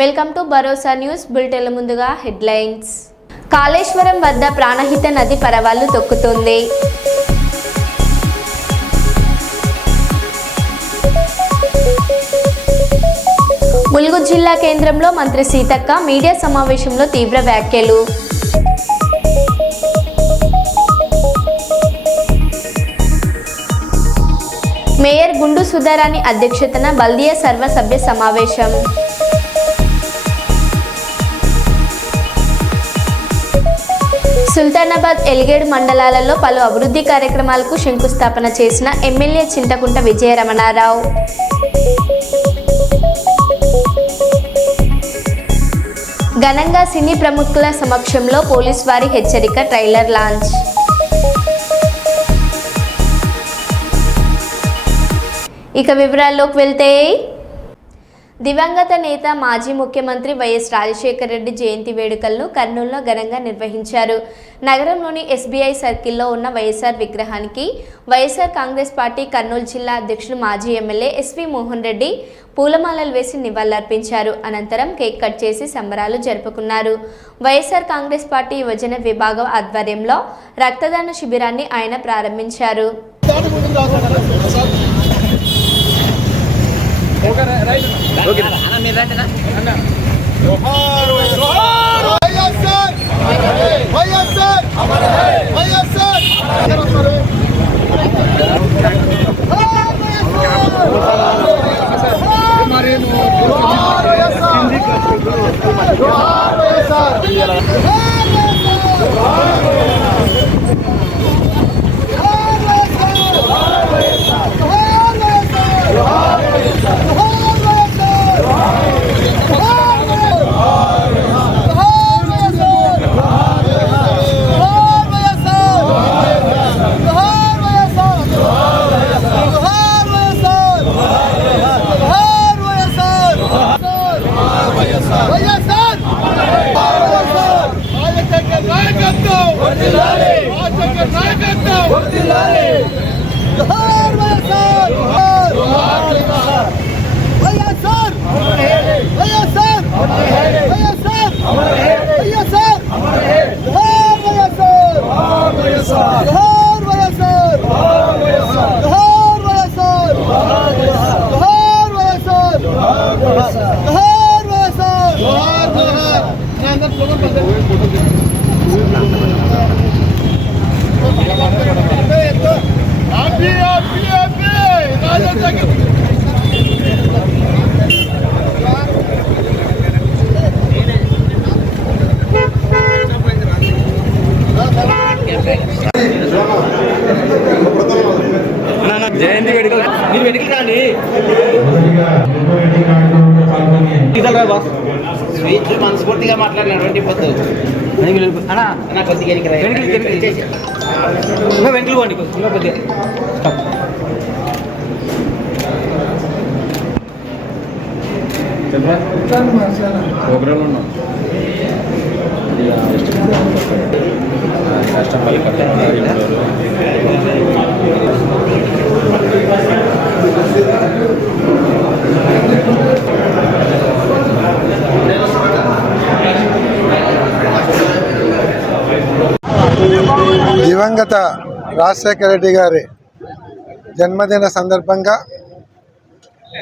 Welcome to Bharosa news bulletin. ముందుగా headlines. Kaleshwaram వద్ద ప్రాణహిత నది పరవళ్లు తొక్కుతుంది. ములుగు జిల్లా కేంద్రంలో మంత్రి సీతక్క మీడియా సమావేశంలో తీవ్ర వ్యాఖ్యలు. మేయర్ గుండు సుధారాణి అధ్యక్షతన బల్దియా సర్వసభ్య సమావేశం. సుల్తానాబాద్, ఎలిగేడు మండలాలలో పలు అభివృద్ధి కార్యక్రమాలకు శంకుస్థాపన చేసిన ఎమ్మెల్యే చింతకుంట విజయరమణారావు. ఘనంగా సినీ ప్రముఖుల సమక్షంలో పోలీస్ వారి హెచ్చరిక ట్రైలర్ లాంచ్. ఇక వివరాల్లోకి వెళ్తే, దివంగత నేత మాజీ ముఖ్యమంత్రి వైఎస్ రాజశేఖర రెడ్డి జయంతి వేడుకలను కర్నూలులో ఘనంగా నిర్వహించారు. నగరంలోని ఎస్బీఐ సర్కిల్లో ఉన్న వైఎస్ఆర్ విగ్రహానికి వైఎస్ఆర్ కాంగ్రెస్ పార్టీ కర్నూలు జిల్లా అధ్యక్షులు మాజీ ఎమ్మెల్యే ఎస్వి మోహన్ రెడ్డి పూలమాలలు వేసి నివాళులర్పించారు. అనంతరం కేక్ కట్ చేసి సంబరాలు జరుపుకున్నారు. వైఎస్ఆర్ కాంగ్రెస్ పార్టీ యువజన విభాగం ఆధ్వర్యంలో రక్తదాన శిబిరాన్ని ఆయన ప్రారంభించారు. జయంతి వేడుకలు మీరు వెనుకలు కానీ స్వీట్ మనస్ఫూర్తిగా మాట్లాడినటువంటి పొద్దు అన్నా కొద్దిగా వెనుకలు పోండి ఇంకా కొద్దిగా ప్రోగ్రామ్ ఉన్నాం కష్టపడి దివంగత రాజశేఖర రెడ్డి గారి జన్మదిన సందర్భంగా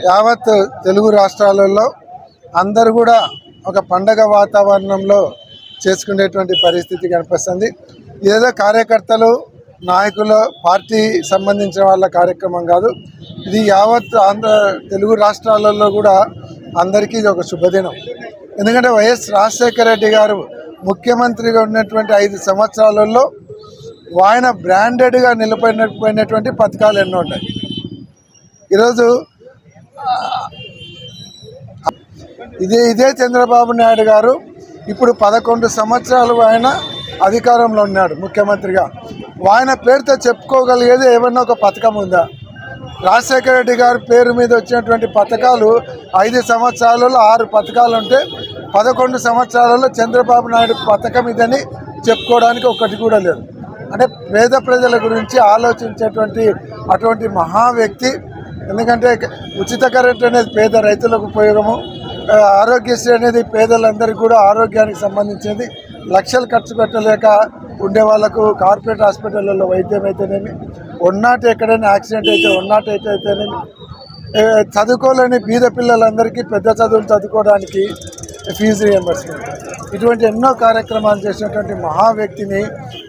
యావత్ తెలుగు రాష్ట్రాలలో అందరూ కూడా ఒక పండగ వాతావరణంలో చేసుకునేటువంటి పరిస్థితి కనిపిస్తుంది. ఏదో కార్యకర్తలు, నాయకులు, పార్టీ సంబంధించిన వాళ్ళ కార్యక్రమం కాదు. ఇది యావత్ తెలుగు రాష్ట్రాలలో కూడా అందరికీ ఇది ఒక శుభదినం. ఎందుకంటే వైఎస్ రాజశేఖర రెడ్డి గారు ముఖ్యమంత్రిగా ఉన్నటువంటి 5 సంవత్సరాలలో ఆయన బ్రాండెడ్గా నిలబడిపోయినటువంటి పథకాలు ఎన్నో ఉన్నాయి. ఈరోజు ఇదే చంద్రబాబు నాయుడు గారు ఇప్పుడు 11 సంవత్సరాలు ఆయన అధికారంలో ఉన్నాడు ముఖ్యమంత్రిగా. ఆయన పేరుతో చెప్పుకోగలిగేది ఏమన్నా ఒక పథకం ఉందా? రాజశేఖర రెడ్డి గారి పేరు మీద వచ్చినటువంటి పథకాలు 5 సంవత్సరాలలో 6 పథకాలు ఉంటే 11 సంవత్సరాలలో చంద్రబాబు నాయుడు పథకం ఇదని చెప్పుకోవడానికి ఒకటి కూడా లేదు. అంటే పేద ప్రజల గురించి ఆలోచించేటువంటి అటువంటి మహా వ్యక్తి. ఎందుకంటే ఉచిత కరెంట్ అనేది పేద రైతులకు ఉపయోగము, ఆరోగ్యశ్రీ అనేది పేదలందరికీ కూడా ఆరోగ్యానికి సంబంధించింది. లక్షలు ఖర్చు పెట్టలేక ఉండే వాళ్ళకు కార్పొరేట్ హాస్పిటళ్ళలో వైద్యం అయితేనేమి, ఒన్నాటి ఎక్కడైనా యాక్సిడెంట్ అయితే ఒన్నాటి అయితేనేమి, చదువుకోలేని బీద పిల్లలందరికీ పెద్ద చదువులు చదువుకోవడానికి ఫీజు రియంబర్స్మెంట్, ఇటువంటి ఎన్నో కార్యక్రమాలు చేసినటువంటి మహా వ్యక్తిని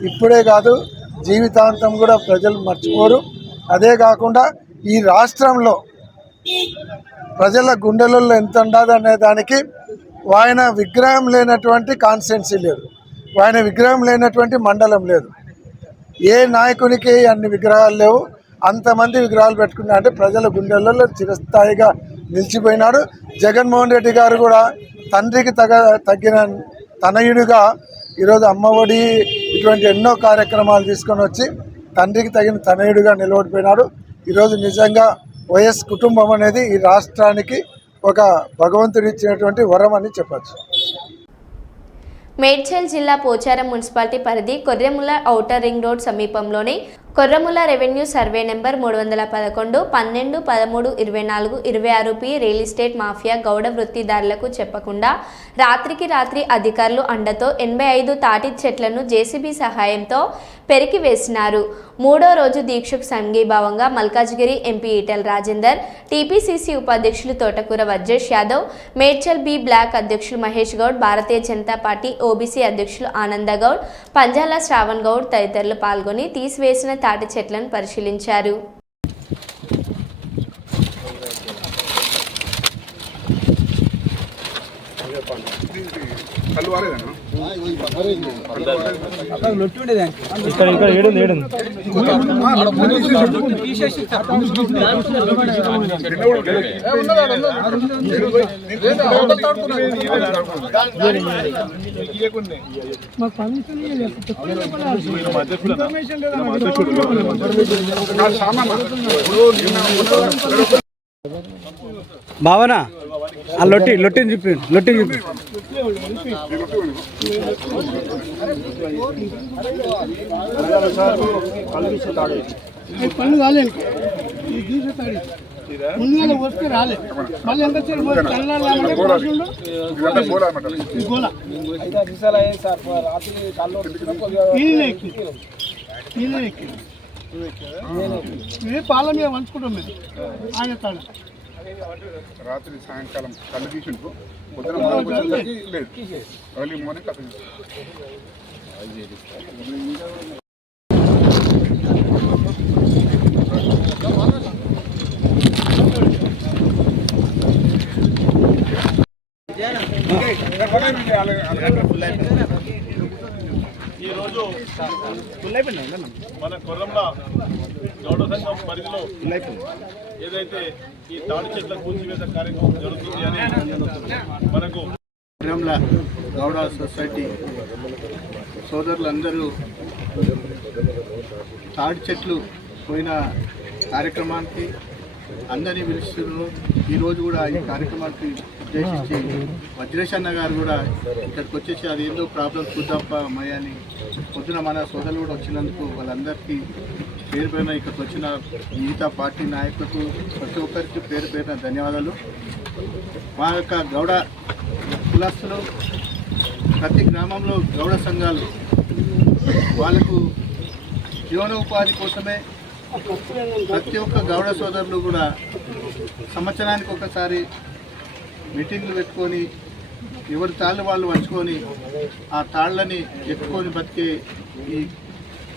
ఇప్పుడే కాదు జీవితాంతం కూడా ప్రజలు మర్చిపోరు. అదే కాకుండా ఈ రాష్ట్రంలో ప్రజల గుండెలలో ఎంత ఉండదనే దానికి ఆయన విగ్రహం లేనటువంటి కాన్స్టిట్యున్సీ లేదు, ఆయన విగ్రహం లేనటువంటి మండలం లేదు. ఏ నాయకునికి అన్ని విగ్రహాలు లేవు, అంతమంది విగ్రహాలు పెట్టుకున్నా అంటే ప్రజల గుండెలలో చిరస్థాయిగా నిలిచిపోయినాడు. జగన్మోహన్ రెడ్డి గారు కూడా తండ్రికి తగ్గిన తనయుడిగా ఈరోజు అమ్మఒడి ఇటువంటి ఎన్నో కార్యక్రమాలు తీసుకొని వచ్చి తండ్రికి తగిన తనయుడిగా నిలబడిపోయినాడు. ఈరోజు నిజంగా వైఎస్ కుటుంబం అనేది ఈ రాష్ట్రానికి ఒక భగవంతుడు ఇచ్చినటువంటి వరం అని చెప్పచ్చు. మేడ్చల్ జిల్లా పోచారం మున్సిపాలిటీ పరిధి కొర్రెముల ఔటర్ రింగ్ రోడ్ సమీపంలోని Korremula revenue survey number 311 12 13 24 26 real estate mafia గౌడ వృత్తిదారులకు చెప్పకుండా రాత్రికి రాత్రి అధికారులు అండతో 85 తాటి చెట్లను జేసీబీ సహాయంతో పెరికి వేసినారు. మూడో రోజు దీక్షకు సంఘీభావంగా మల్కాజ్గిరి ఎంపీ ఈటెల రాజేందర్, టీపీసీసీ ఉపాధ్యక్షులు తోటకూర వజ్రేష్ యాదవ్, మేడ్చల్ బి బ్లాక్ అధ్యక్షులు మహేష్ గౌడ్, భారతీయ జనతా పార్టీ ఓబీసీ అధ్యక్షులు ఆనంద గౌడ్, పంజాల శ్రావణ్ గౌడ్ తదితరులు పాల్గొని తీసివేసిన తాటి చెట్లను పరిశీలించారు. భావన లొట్టిని చెప్పి పన్ను రాలేదు ముందుగా వస్తే రాలేదు మళ్ళీ ఎంత పాల మీద వంచుకుంటాం మేము ఆయన తాడు రాత్రి సాయంకాలం కళ్ళు తీసిండు పొద్దున లేదు ఎర్లీ మార్నింగ్ కథ ఈరోజు మన కొర్రంల గౌడ సంఘం పరిధిలో ఏదైతే ఈ తాడి చెట్ల కూల్చివేత కార్యక్రమం జరుగుతుంది అని మనకు కొర్రంల గౌడ సొసైటీ సోదరులందరూ తాడి చెట్లు పోయిన కార్యక్రమానికి అందరినీ పిలుస్తున్నారు. ఈరోజు కూడా ఈ కార్యక్రమానికి ఉద్దేశించి వజ్రేష్ అన్న గారు కూడా ఇక్కడికి వచ్చేసి అది ఏందో ప్రాబ్లం చూద్దాంప అమ్మాయి అని పొద్దున మన సోదరులు కూడా వచ్చినందుకు వాళ్ళందరికీ పేరు పేరున ఇక్కడికి వచ్చిన మిగతా పార్టీ నాయకులకు ప్రతి ఒక్కరికి పేరు పేరున ధన్యవాదాలు. మా యొక్క గౌడ కులస్తులు ప్రతి గ్రామంలో గౌడ సంఘాలు వాళ్ళకు జీవనోపాధి కోసమే ప్రతి ఒక్క గౌడ సోదరులు కూడా సంవత్సరానికి ఒకసారి మీటింగ్లు పెట్టుకొని ఎవరి తాళ్ళు వాళ్ళు వంచుకొని ఆ తాళ్ళని ఎత్తుకొని బతికే ఈ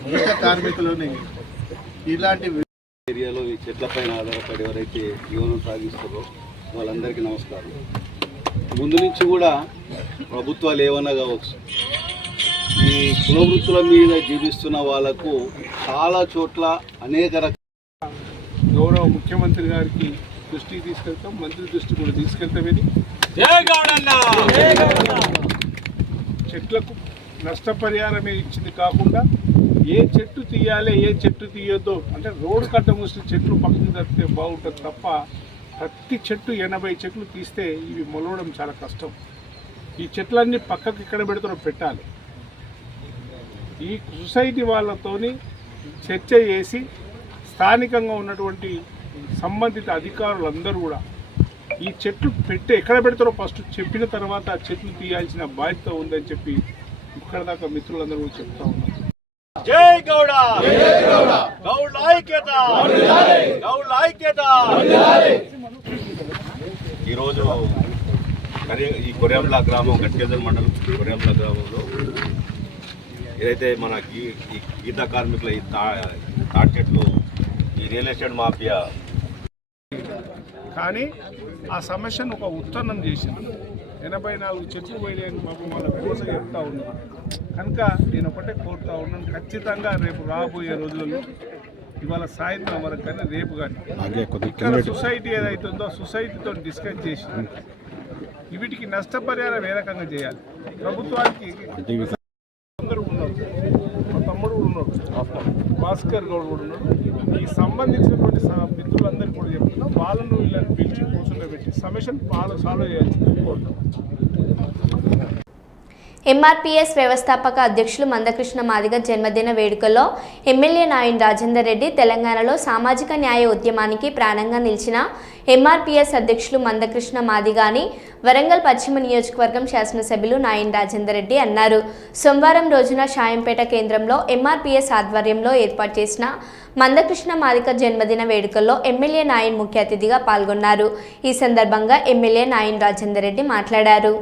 గీత కార్మికులని ఇలాంటి ఏరియాలో ఈ చెట్లపైన ఆధారపడి ఎవరైతే జీవనం సాగిస్తారో వాళ్ళందరికీ నమస్కారం. ముందు నుంచి కూడా ప్రభుత్వాలు ఏమన్నా కావచ్చు, ఈ కుల వృత్తుల మీద జీవిస్తున్న వాళ్లకు చాలా చోట్ల అనేక రకాల గౌరవ ముఖ్యమంత్రి గారికి దృష్టికి తీసుకెళ్తాం, మంత్రి దృష్టి కూడా తీసుకెళ్తామని చెట్లకు నష్టపరిహారమే ఇచ్చింది కాకుండా ఏ చెట్టు తీయాలి ఏ చెట్టు తీయొద్దో అంటే రోడ్డు కట్ట మూసిన చెట్లు పక్కన తప్పితే బాగుంటుంది తప్ప ప్రతి చెట్టు 80 చెట్లు తీస్తే ఇవి మొలవడం చాలా కష్టం. ఈ చెట్లన్నీ పక్కకు ఎక్కడ పెడతారో పెట్టాలి. ఈ సొసైటీ వాళ్ళతోని చర్చ చేసి స్థానికంగా ఉన్నటువంటి సంబంధిత అధికారులందరూ కూడా ఈ చెట్లు ఎక్కడ పెడతారో ఫస్ట్ చెప్పిన తర్వాత ఆ చెట్లు తీయాల్సిన బాధ్యత ఉందని చెప్పి ఇక్కడ దాకా మిత్రులందరూ కూడా చెప్తా ఉన్నారు. జై గౌడ, గౌడ ఐక్యత, గౌడ ఐక్యత. ఈరోజు ఈ కొర్యాంల గ్రామం, గట్కేదర్ మండలం కొర్యాంల గ్రామంలో ఏదైతే మన ఈ గీత కార్మికుల ఈ తాటి చెట్లు, ఈ రియల్ ఎస్టేట్ మాఫియా, కానీ ఆ సమస్యను ఒక ఉత్పన్నం చేసింది. 84 చెట్లు పోయలేని పాపం వాళ్ళ కోసం చెప్తా ఉన్నాను. కనుక నేను ఒకటే కోరుతా ఉన్నాను, ఖచ్చితంగా రేపు రాబోయే రోజుల్లో ఇవాళ సాయంత్రం వరకు కానీ రేపు కానీ ఇక్కడ సొసైటీ ఏదైతుందో సొసైటీతో డిస్కస్ చేసి వీటికి నష్టపరిహారం ఏ రకంగా చేయాలి. ప్రభుత్వానికి అందరూ ఉన్నారు, మా తమ్ముడు కూడా ఉన్నాడు, భాస్కర్ గౌడ్ కూడా ఉన్నాడు. ఈ సంబంధించినటువంటి మిత్రులందరికీ కూడా చెప్తున్నాం, వాళ్ళను వీళ్ళని పిలిచి కూర్చుని పెట్టి సమస్యను సాల్వ్ చేయాల్సింది కోరుతాం. ఎంఆర్పీఎస్ వ్యవస్థాపక అధ్యక్షులు మందకృష్ణ మాదిగ జన్మదిన వేడుకల్లో ఎమ్మెల్యే నాయన్ రాజేందర్ రెడ్డి తెలంగాణలో సామాజిక న్యాయ ఉద్యమానికి ప్రాణంగా నిలిచిన ఎంఆర్పీఎస్ అధ్యక్షులు మందకృష్ణ మాదిగాని వరంగల్ పశ్చిమ నియోజకవర్గం శాసనసభ్యులు నాయన్ రాజేందర్ రెడ్డి అన్నారు. సోమవారం రోజున షాయంపేట కేంద్రంలో ఎంఆర్పీఎస్ ఆధ్వర్యంలో ఏర్పాటు చేసిన మందకృష్ణ మాదిగ జన్మదిన వేడుకల్లో ఎమ్మెల్యే నాయన్ ముఖ్య అతిథిగా పాల్గొన్నారు. ఈ సందర్భంగా ఎమ్మెల్యే నాయన్ రాజేందర్ రెడ్డి మాట్లాడారు.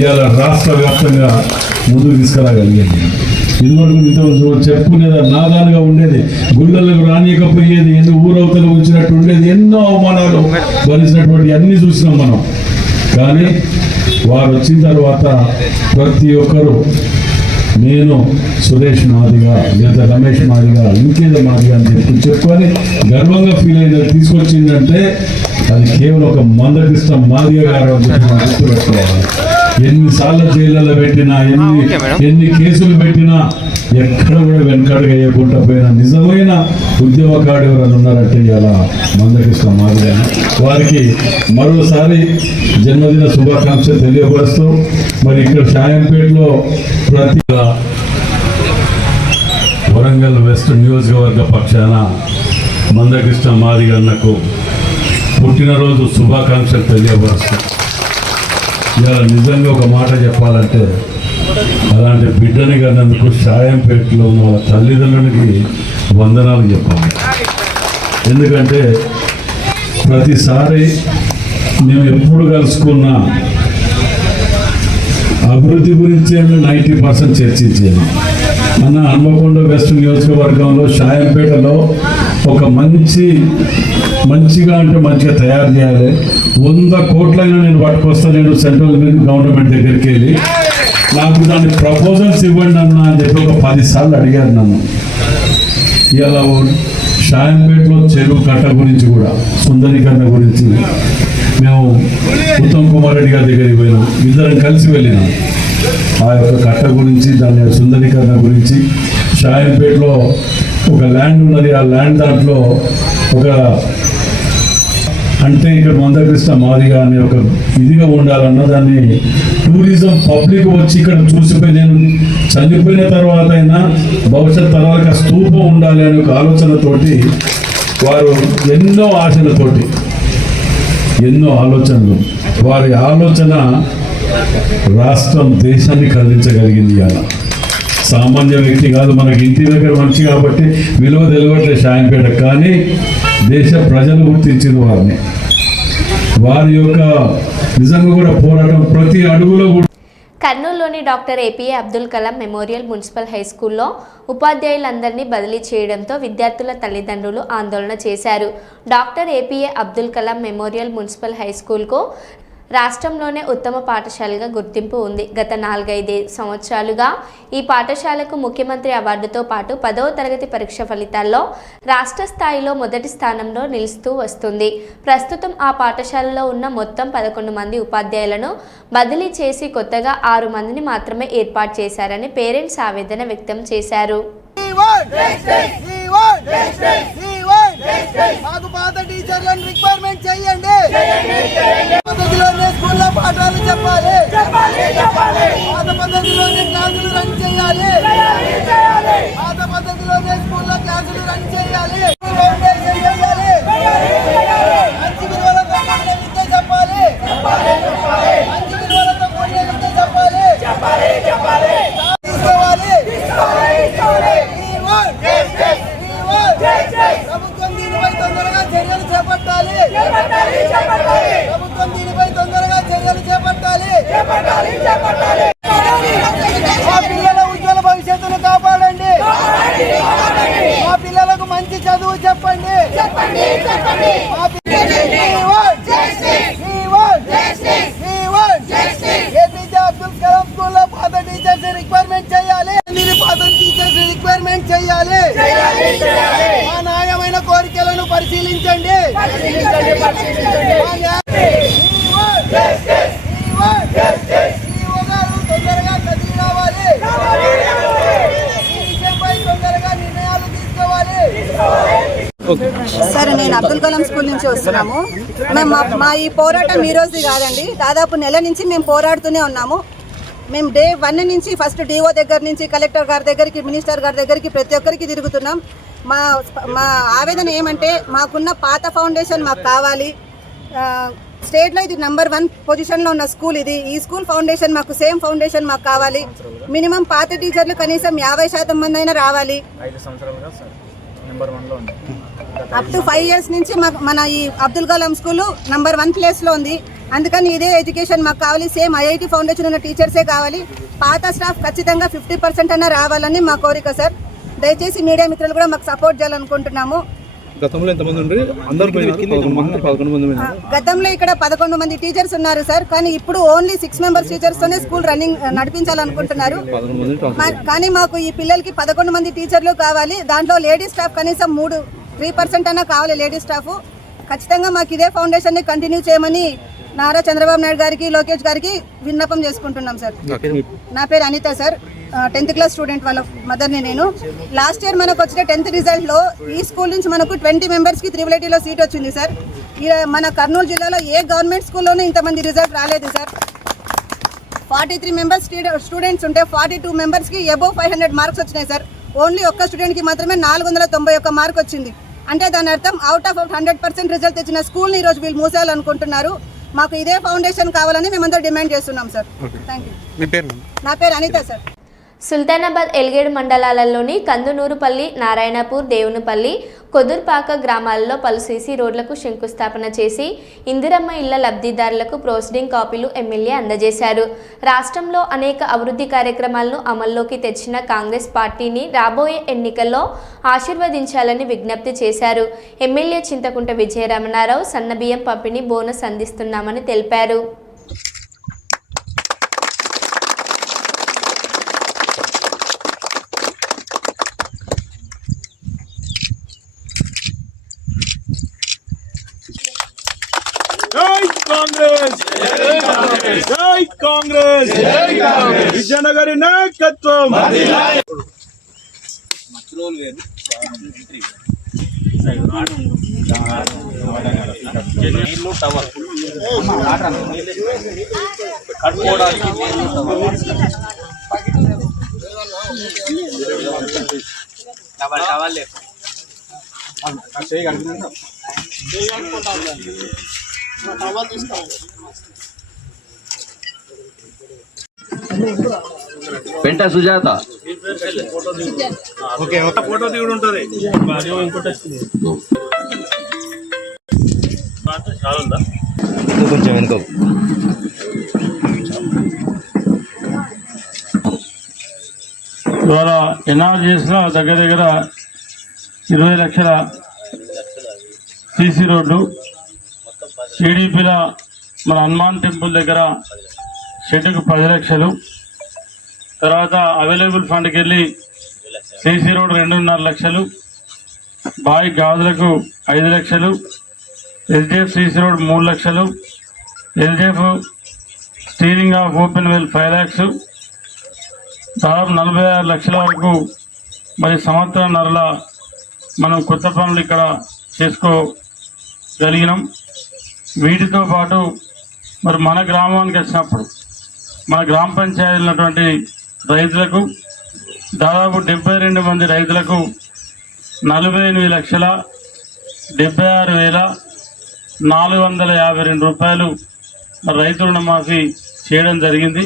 ఇవాళ రాష్ట్ర వ్యాప్తంగా ముందుకు తీసుకురాగలిగింది. ఇదివరకు ఇంత చెప్పుకునేది నాదాలుగా ఉండేది, గుళ్ళలకు రానియకపోయేది, ఎన్ని ఊరవతలు ఉంచినట్టు ఉండేది, ఎన్నో అవమానాలు భరించినటువంటి అన్ని చూసినాం మనం. కానీ వారు వచ్చిన తర్వాత ప్రతి ఒక్కరూ నేను సురేష్ మాదిగా లేదా రమేష్ మాదిగా ఇంకేదో మాదిగా అని చెప్పుకొని గర్వంగా ఫీల్ అయిన తీసుకొచ్చిందంటే అది కేవలం ఒక మందకృష్ణ మాదిగా గారు అని చెప్పి మనం గుర్తుపెట్టుకోవాలి. ఎన్నిసార్లు జైళ్ళలో పెట్టినా, ఎన్ని కేసులు పెట్టినా ఎక్కడ కూడా వెనకడుగు వేయకుండా పోయిన నిజమైన ఉద్యమకాడు ఎవరైనా ఉన్నారంటే ఇలా మందకృష్ణ మాదిగా. వారికి మరోసారి జన్మదిన శుభాకాంక్షలు తెలియపరుస్తూ మరి ఇక్కడ షాయంపేటలో ప్రతి వరంగల్ వెస్ట్ నియోజకవర్గ పక్షాన మందకృష్ణ మాదిగ అన్నకు పుట్టినరోజు శుభాకాంక్షలు తెలియపరుస్తూ ఇలా నిజంగా ఒక మాట చెప్పాలంటే అలాంటి బిడ్డని కన్నందుకు షాయంపేటలో ఉన్న వాళ్ళ తల్లిదండ్రులకి వందనాలు చెప్పాలి. ఎందుకంటే ప్రతిసారి మేము ఎప్పుడు కలుసుకున్నా అభివృద్ధి గురించి 90% చర్చించేది. మన హన్మకొండ వెస్ట్ నియోజకవర్గంలో షాయంపేటలో ఒక మంచిగా అంటే మంచిగా తయారు చేయాలి. 100 కోట్లైనా నేను పట్టుకొస్తాను, నేను సెంట్రల్ గవర్నమెంట్ దగ్గరికి వెళ్ళి నాకు దాని ప్రపోజల్స్ ఇవ్వండి అన్నా అని చెప్పి ఒక 10 సార్లు అడిగారు నన్ను. ఇలా షాయంపేటలో చెరువు కట్ట గురించి కూడా సుందరీకరణ గురించి మేము ఉత్తమ్ కుమార్ రెడ్డి గారి దగ్గరికి పోయినాం, ఇద్దరం కలిసి వెళ్ళినాం. ఆ యొక్క కట్ట గురించి, దాని సుందరీకరణ గురించి, షాయంపేటలో ఒక ల్యాండ్ ఉన్నది, ఆ ల్యాండ్ దాంట్లో ఒక అంటే ఇక్కడ మందకృష్ణ మాదిగ అనే ఒక ఇదిగా ఉండాలన్న దాన్ని టూరిజం పబ్లిక్ వచ్చి ఇక్కడ చూసిపోయి నేను చనిపోయిన తర్వాత అయినా భవిష్యత్ తరాలకు స్తూపం ఉండాలి అనే ఒక ఆలోచనతోటి వారు ఎన్నో ఆశలతోటి ఎన్నో ఆలోచనలు, వారి ఆలోచన రాష్ట్రం దేశాన్ని కదిలించగలిగింది. అలా సామాన్య వ్యక్తి కాదు, మనకి ఇంటి దగ్గర మనిషి కాబట్టి విలువ తెలియట్లేదు షాయంపేట, కానీ దేశ ప్రజలు గుర్తించిన వారిని, వారి యొక్క నిజంగా కూడా పోరాటం ప్రతి అడుగులో కూడా. కర్నూలులోని doctor APA Abdul Kalam memorial municipal high స్కూల్లో ఉపాధ్యాయులందరినీ బదిలీ చేయడంతో విద్యార్థుల తల్లిదండ్రులు ఆందోళన చేశారు. Doctor APA Abdul Kalam memorial municipal high స్కూల్కు రాష్ట్రంలోనే ఉత్తమ పాఠశాలగా గుర్తింపు ఉంది. గత 4-5 సంవత్సరాలుగా ఈ పాఠశాలకు ముఖ్యమంత్రి అవార్డుతో పాటు 10వ తరగతి పరీక్ష ఫలితాల్లో రాష్ట్ర స్థాయిలో మొదటి స్థానంలో నిలుస్తూ వస్తుంది. ప్రస్తుతం ఆ పాఠశాలలో ఉన్న మొత్తం 11 మంది ఉపాధ్యాయులను బదిలీ చేసి కొత్తగా 6 మందిని మాత్రమే ఏర్పాటు చేశారని పేరెంట్స్ ఆవేదన వ్యక్తం చేశారు. మంచి చదువు చెప్పండి. మా APJ అబ్దుల్ కలాం స్కూల్లో పాత టీచర్స్ రిక్వైర్మెంట్ చేయాలి. పాత టీచర్స్ రిక్వైర్మెంట్ చేయాలి. మా న్యాయమైన కోరికలను పరిశీలించండి. తొందరగా కదిలి రావాలి. ఈ విషయంపై తొందరగా నిర్ణయాలు తీసుకోవాలి. సరే, నేను అబ్దుల్ కలాం స్కూల్ నుంచి వస్తున్నాము. మేము మా ఈ పోరాటం ఈ రోజు కాదండి, దాదాపు నెల నుంచి మేము పోరాడుతూనే ఉన్నాము. మేము డే 1 నుంచి ఫస్ట్ DO దగ్గర నుంచి కలెక్టర్ గారి దగ్గరికి, మినిస్టర్ గారి దగ్గరికి ప్రతి ఒక్కరికి తిరుగుతున్నాం. మా ఆవేదన ఏమంటే మాకున్న పాత ఫౌండేషన్ మాకు కావాలి. స్టేట్లో ఇది నెంబర్ 1 పొజిషన్లో ఉన్న స్కూల్ ఇది. ఈ స్కూల్ ఫౌండేషన్ మాకు సేమ్ ఫౌండేషన్ మాకు కావాలి. మినిమం పాత టీచర్లు కనీసం 50% మంది అయినా రావాలి. అప్ టు 5 years నుంచి మన ఈ అబ్దుల్ కలాం స్కూల్ నెంబర్ 1 ప్లేస్లో ఉంది. అందుకని ఇదే ఎడ్యుకేషన్ మాకు కావాలి. సేమ్ IIT ఫౌండేషన్ ఉన్న టీచర్సే కావాలి. పాత స్టాఫ్ ఖచ్చితంగా 50% అయినా రావాలని మా కోరిక సార్. దయచేసి మీడియా మిత్రులు కూడా మాకు సపోర్ట్ చేయాలనుకుంటున్నాము. గతంలో ఎంతమంది ఉండి అందరూ 11 మంది. గతంలో ఇక్కడ 11 మంది టీచర్స్ ఉన్నారు సార్, కానీ ఇప్పుడు ఓన్లీ 6 మెంబర్స్ టీచర్స్తోనే స్కూల్ రన్నింగ్ నడిపించాలనుకుంటున్నారు. కానీ మాకు ఈ పిల్లలకి 11 మంది టీచర్లు కావాలి. దాంట్లో లేడీస్ స్టాఫ్ కనీసం 3% అయినా కావాలి. లేడీస్ స్టాఫ్ ఖచ్చితంగా మాకు ఇదే ఫౌండేషన్ని కంటిన్యూ చేయమని నారా చంద్రబాబు నాయుడు గారికి, లోకేష్ గారికి విన్నపం చేసుకుంటున్నాం సార్. నా పేరు Anitha sir, 10th class student వాళ్ళ మదర్ని నేను. లాస్ట్ ఇయర్ మనకు వచ్చిన 10th రిజల్ట్లో ఈ స్కూల్ నుంచి మనకు 20 మెంబర్స్కి 380లో సీట్ వచ్చింది సార్. మన కర్నూలు జిల్లాలో ఏ గవర్నమెంట్ స్కూల్లోనూ ఇంతమంది రిజల్ట్ రాలేదు సార్. 43 మెంబర్స్ స్టూడెంట్స్ ఉంటే 42 మెంబర్స్కి అబోవ్ 500 మార్క్స్ వచ్చినాయి సార్. ఓన్లీ ఒక్క స్టూడెంట్కి మాత్రమే 491 మార్క్ వచ్చింది. అంటే దాని అర్థం అవుట్ ఆఫ్ 100% రిజల్ట్ తెచ్చిన స్కూల్ని ఈరోజు వీళ్ళు మూసేయాలనుకుంటున్నారు. మాకు ఇదే ఫౌండేషన్ కావాలని మేమందరూ డిమాండ్ చేస్తున్నాం సార్. Thank you. నా పేరు అనిత సార్. సుల్తానాబాద్ ఎల్గేడు మండలాలలోని కందునూరుపల్లి, నారాయణపూర్, దేవునిపల్లి, కొదుర్పాక గ్రామాలలో పలు సీసీ రోడ్లకు శంకుస్థాపన చేసి ఇందిరమ్మ ఇళ్ల లబ్ధిదారులకు ప్రొసీడింగ్ కాపీలు ఎమ్మెల్యే అందజేశారు. రాష్ట్రంలో అనేక అభివృద్ధి కార్యక్రమాలను అమల్లోకి తెచ్చిన కాంగ్రెస్ పార్టీని రాబోయే ఎన్నికల్లో ఆశీర్వదించాలని విజ్ఞప్తి చేశారు. ఎమ్మెల్యే చింతకుంట విజయరమణారావు సన్నబియ్యం పంపిణీ బోనస్ అందిస్తున్నామని తెలిపారు. జై కాంగ్రెస్, విజయనగరి నాయకత్వం. పెంట సుజాత ఫోటో దిగుడు ఉంటుంది. కొంచెం వెనుక ఇవాళ ఎన్ఆర్ చేసిన దగ్గర దగ్గర 20 లక్షల సీసీ రోడ్లు, టీడీపీల మన హనుమాన్ టెంపుల్ దగ్గర షెడ్డుకు 10 లక్షలు, తర్వాత అవైలబుల్ ఫండ్కి వెళ్ళి సీసీ రోడ్ 2.5 లక్షలు, బాయి గాజులకు 5 లక్షలు, ఎస్డిఎఫ్ సీసీ రోడ్ 3 లక్షలు, SDF steering of open well 5 lakhs, దాదాపు 46 లక్షల వరకు మరి సంవత్సరంన్నరలా మనం కొత్త పనులు ఇక్కడ చేసుకోగలిగినాం. వీటితో పాటు మరి మన గ్రామానికి వచ్చినప్పుడు మన గ్రామ పంచాయతీలు ఉన్నటువంటి రైతులకు దాదాపు 72 మంది రైతులకు 48,76,452 రూపాయలు రైతు రుణమాఫీ చేయడం జరిగింది.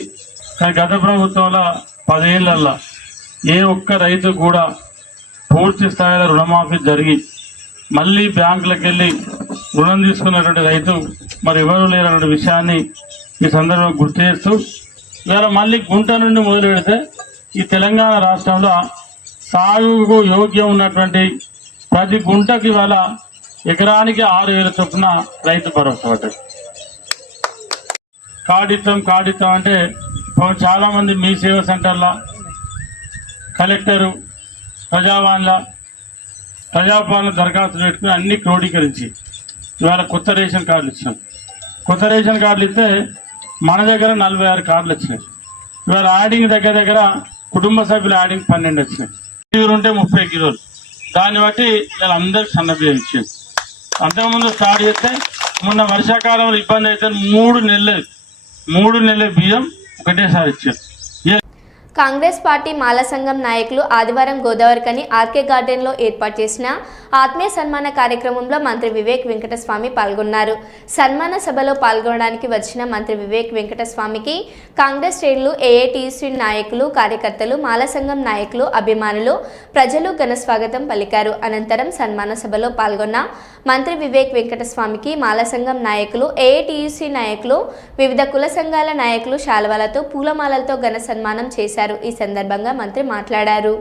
కానీ గత ప్రభుత్వంలో 10 ఏళ్లల్లో ఏ ఒక్క రైతు కూడా పూర్తి స్థాయిలో రుణమాఫీ జరిగి మళ్ళీ బ్యాంకులకు వెళ్ళి రుణం తీసుకున్నటువంటి రైతు మరి ఎవరు లేరన్న విషయాన్ని ఈ సందర్భంగా గుర్తు చేస్తూ ఇవాళ మళ్ళీ గుంట నుండి మొదలు పెడితే ఈ తెలంగాణ రాష్ట్రంలో సాగుకు యోగ్యం ఉన్నటువంటి ప్రతి గుంటకి ఇవాళ ఎకరానికి 6,000 చొప్పున రైతు భరోసా పడ్డది. కాడితం అంటే చాలా మంది మీ సేవా సెంటర్ల, కలెక్టరు, ప్రజాపాలన దరఖాస్తులు పెట్టుకుని అన్ని క్రోడీకరించి ఇవాళ కొత్త రేషన్ కార్డులు ఇచ్చినాం. కొత్త రేషన్ కార్డులు ఇస్తే మన దగ్గర 46 కార్డులు వచ్చినాయి. ఇవాళ యాడింగ్ దగ్గర కుటుంబ సభ్యుల యాడింగ్ 12 వచ్చినాయి. ఉంటే 30 కిలోలు. దాన్ని బట్టి ఇలా అందరికి సన్నబియ్యం ఇచ్చింది. అంతకుముందు స్టార్ట్ చేస్తే మొన్న వర్షాకాలంలో ఇబ్బంది అయితే 3 నెలల బియ్యం ఒకటేసారి ఇచ్చారు. కాంగ్రెస్ పార్టీ మాల సంఘం నాయకులు ఆదివారం గోదావరికని ఆర్కే గార్డెన్లో ఏర్పాటు చేసిన ఆత్మీయ సన్మాన కార్యక్రమంలో మంత్రి వివేక్ వెంకటస్వామి పాల్గొన్నారు. సన్మాన సభలో పాల్గొనడానికి వచ్చిన మంత్రి వివేక్ వెంకటస్వామికి కాంగ్రెస్ శ్రేణులు, ఏఐటీయూసీ నాయకులు, కార్యకర్తలు, మాల సంఘం నాయకులు, అభిమానులు, ప్రజలు ఘన స్వాగతం పలికారు. అనంతరం సన్మాన సభలో పాల్గొన్న మంత్రి వివేక్ వెంకటస్వామికి మాల సంఘం నాయకులు, ఏఐటీయూసీ నాయకులు, వివిధ కుల సంఘాల నాయకులు శాలువాలతో, పూలమాలలతో ఘన సన్మానం చేశారు. ఈ సందర్భంగా మంత్రి మాట్లాడారు.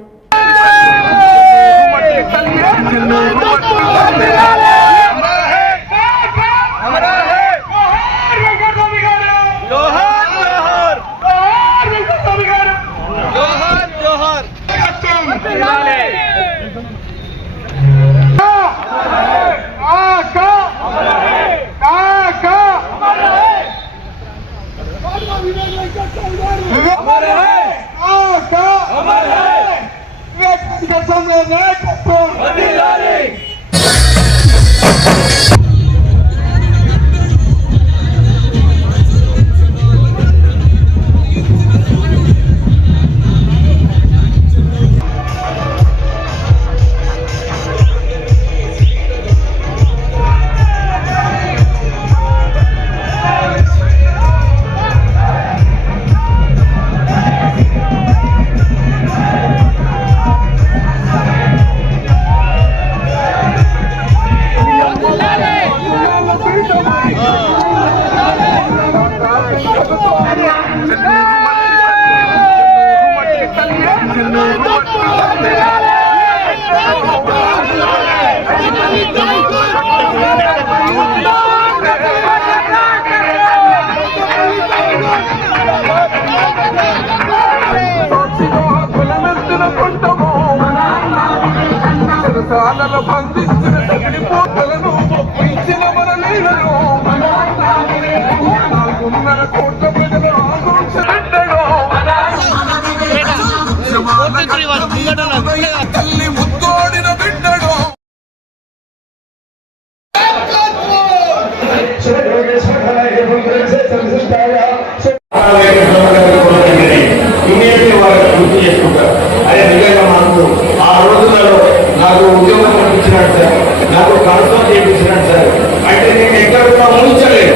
నాకు ఉద్యోగం కల్పించినాడు సార్, నాకు కన్సల్ట్ చేయించినాడు సార్. అంటే నేను ఎక్కడ కూడా ఊహించలేదు.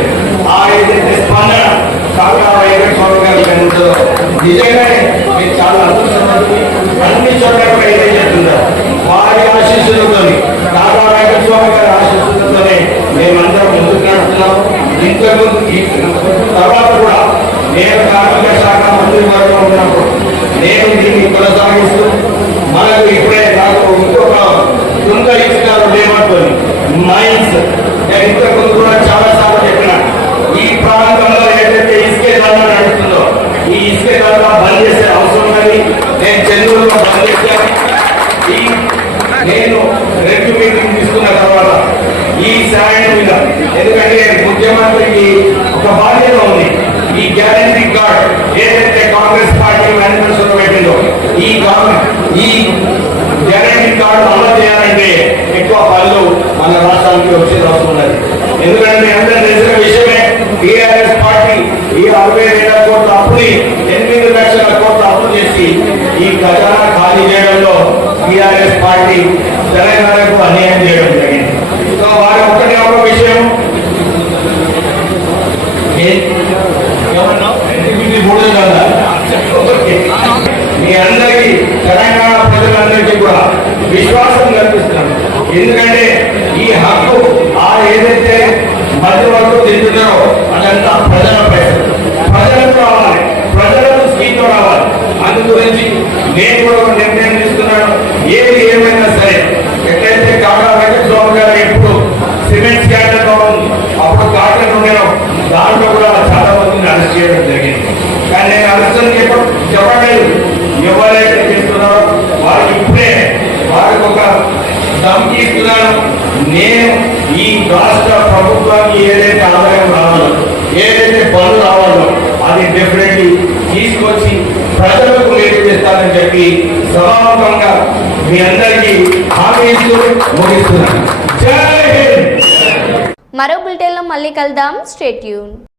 ఆ ఏదైతే స్పందన కాకా వెంకటస్వామి గారి నిజంగానే నేను చాలా అదృష్టపడుతుంది. అన్ని చోట్ల కూడా ఏదైతే చెప్తుందో వారి ఆశీస్సులతో, కాకా వెంకటస్వామి గారి ఆశీస్సులతోనే మేమందరం ముందుకు నడుస్తున్నాము. ఇంతకుముందు తర్వాత కూడా నేను కార్మిక శాఖ మంత్రి వర్గంలో ఉన్నప్పుడు నేను దీన్ని కొనసాగిస్తూ మనకు ఇప్పుడే నాకు ఇంకొక కుంద ఇస్తున్నారు లేమంటుంది మైన్స్. నేను ఇంతకుముందు కూడా చాలా సార్లు చెప్పిన ఈ ప్రాంతంలో ఏదైతే ఇసుకే దండ నడుస్తుందో ఈ ఇసుకే దండ బంద్ చేసే అవసరం ఉన్నది. నేను చెన్నూరులో బంద్ చేశాను. నేను 2 మీటింగ్ తీసుకున్న తర్వాత ఈ సాయం మీద, ఎందుకంటే ముఖ్యమంత్రికి ఒక బాధ్యత ఉంది. ఈ గ్యారంటీ కార్డ్ ఏదైతే కాంగ్రెస్ పార్టీ మేనిఫెస్టోలో పెట్టిందో ఈ గ్యారంటీ కార్డు అమలు చేయాలంటే ఎక్కువ పనులు మన రాష్ట్రానికి వచ్చే అవసరం ఉన్నది. ఎందుకంటే అందరూ తెలిసిన విషయమే, టీఆర్ఎస్ పార్టీ ఈ 60,000 కోట్ల అప్పుని 8 లక్షల కోట్ల అప్పు చేసి ఈ ఖజానా ఖాళీ చేయడంలో టీఆర్ఎస్ పార్టీ తెలంగాణకు అన్యాయం చేయడం జరిగింది. సో వారి ఒక విషయం మీ అందరికీ తెలంగాణ ప్రజలందరికీ కూడా విశ్వాసం కల్పిస్తున్నాను. ఎందుకంటే ఈ హక్కు ఏదైతే మధ్య వరకు తింటున్నారో అదంతా ప్రజల ప్రజలకు రావాలి, ప్రజలకు స్కీమ్ రావాలి. అందు గురించి నేను కూడా ఒక నిర్ణయం తీసుకున్నాను. ఏది ఏమైనా సరే ఎట్లయితే దాంట్లో కూడా చాలా మందిని అరెస్ట్ చేయడం జరిగింది. కానీ నేను అరెస్ట్ అని చెప్పలేదు. ఎవరైతే చేస్తున్నారో వారికి ఇప్పుడే వారికి ఒక ధమ్కి ఇస్తున్నాను. నేను ఈ రాష్ట్ర ప్రభుత్వానికి ఏదైతే ఆదాయం రావాలో, ఏదైతే పనులు రావాలో అది డెఫినెట్లీ తీసుకొచ్చి ప్రజలకు మేలు చేస్తానని చెప్పి సభాముఖంగా మీ అందరికీ హామీ ఇస్తూ ముగిస్తున్నాను. జై హింద్. మరో బులెటిన్లో మళ్ళీ కలుద్దాం. Stay tune.